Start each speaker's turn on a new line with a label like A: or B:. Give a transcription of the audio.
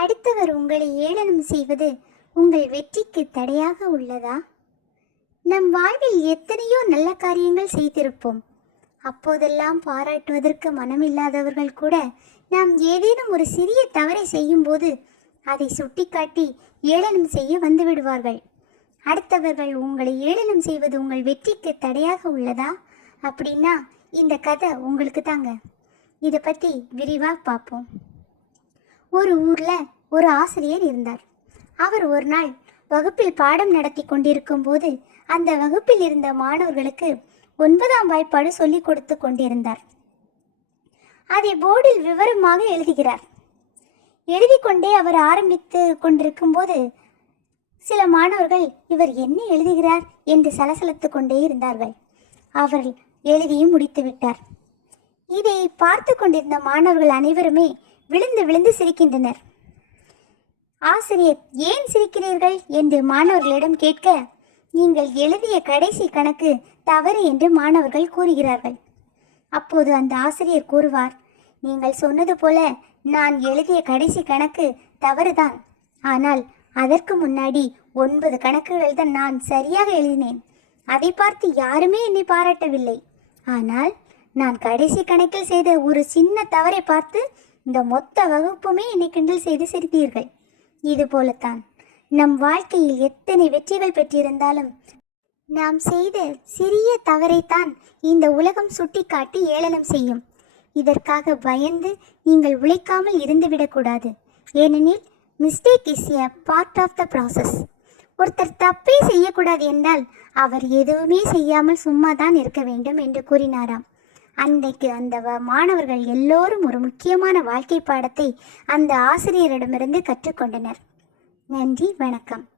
A: அடுத்தவர் உங்களை ஏளனம் செய்வது உங்கள் வெற்றிக்கு தடையாக உள்ளதா? நம் வாழ்வில் எத்தனையோ நல்ல காரியங்கள் செய்திருப்போம். அப்போதெல்லாம் பாராட்டுவதற்கு மனமில்லாதவர்கள் கூட நாம் ஏதேனும் ஒரு சிறிய தவறை செய்யும்போது அதை சுட்டிக்காட்டி ஏளனம் செய்ய வந்து விடுவார்கள். அடுத்தவர்கள் உங்களை ஏளனம் செய்வது உங்கள் வெற்றிக்கு தடையாக உள்ளதா? அப்படின்னா இந்த கதை உங்களுக்கு தாங்க. இதை பற்றி விரிவாக பார்ப்போம். ஒரு ஊரில் ஒரு ஆசிரியர் இருந்தார். அவர் ஒரு நாள் வகுப்பில் பாடம் நடத்தி கொண்டிருக்கும் போது அந்த வகுப்பில் இருந்த மாணவர்களுக்கு ஒன்பதாம் வாய்ப்பாடு சொல்லிக் கொடுத்து கொண்டிருந்தார். அதை போர்டில் விவரமாக எழுதுகிறார். எழுதி கொண்டே அவர் ஆரம்பித்து கொண்டிருக்கும் போது சில மாணவர்கள் இவர் என்ன எழுதுகிறார்? என்று சலசலத்து கொண்டே இருந்தார்கள். அவர் எழுதியும் முடித்து விட்டார் இதை பார்த்து கொண்டிருந்த மாணவர்கள் அனைவருமே விழுந்து விழுந்து சிரிக்கின்றனர். ஆசிரியர் ஏன் சிரிக்கிறீர்கள்? என்று மாணவர்களிடம் கேட்க நீங்கள் எழுதிய கடைசி கணக்கு தவறு என்று மாணவர்கள் கூறுகிறார்கள். அப்போது அந்த ஆசிரியர் கூறுவார் நீங்கள் சொன்னது போல நான் எழுதிய கடைசி கணக்கு தவறுதான். ஆனால் அதற்கு முன்னாடி ஒன்பது கணக்குகள் தான் நான் சரியாக எழுதினேன். அதை பார்த்து யாருமே என்னை பாராட்டவில்லை. ஆனால் நான் கடைசி கணக்கில் செய்த ஒரு சின்ன தவறை பார்த்து இந்த மொத்த வகுப்புமே என்னை கிண்டல் செய்து சிரித்தீர்கள். இது போலத்தான். நம் வாழ்க்கையில் எத்தனை வெற்றிகள் பெற்றிருந்தாலும் நாம் செய்த சிறிய தவறைத்தான் இந்த உலகம் சுட்டிக்காட்டி ஏளனம் செய்யும். இதற்காக பயந்து நீங்கள் உழைக்காமல் இருந்துவிடக்கூடாது ஏனெனில் mistake is a part of the process ஒருத்தர் தப்பே செய்யக்கூடாது என்றால் அவர் எதுவுமே செய்யாமல் சும்மா தான் இருக்க வேண்டும் என்று கூறினாராம். அன்றைக்கு அந்த வ- மாணவர்கள் எல்லோரும் ஒரு முக்கியமான வாழ்க்கை பாடத்தை அந்த ஆசிரியரிடமிருந்து கற்றுக்கொண்டனர். நன்றி வணக்கம்.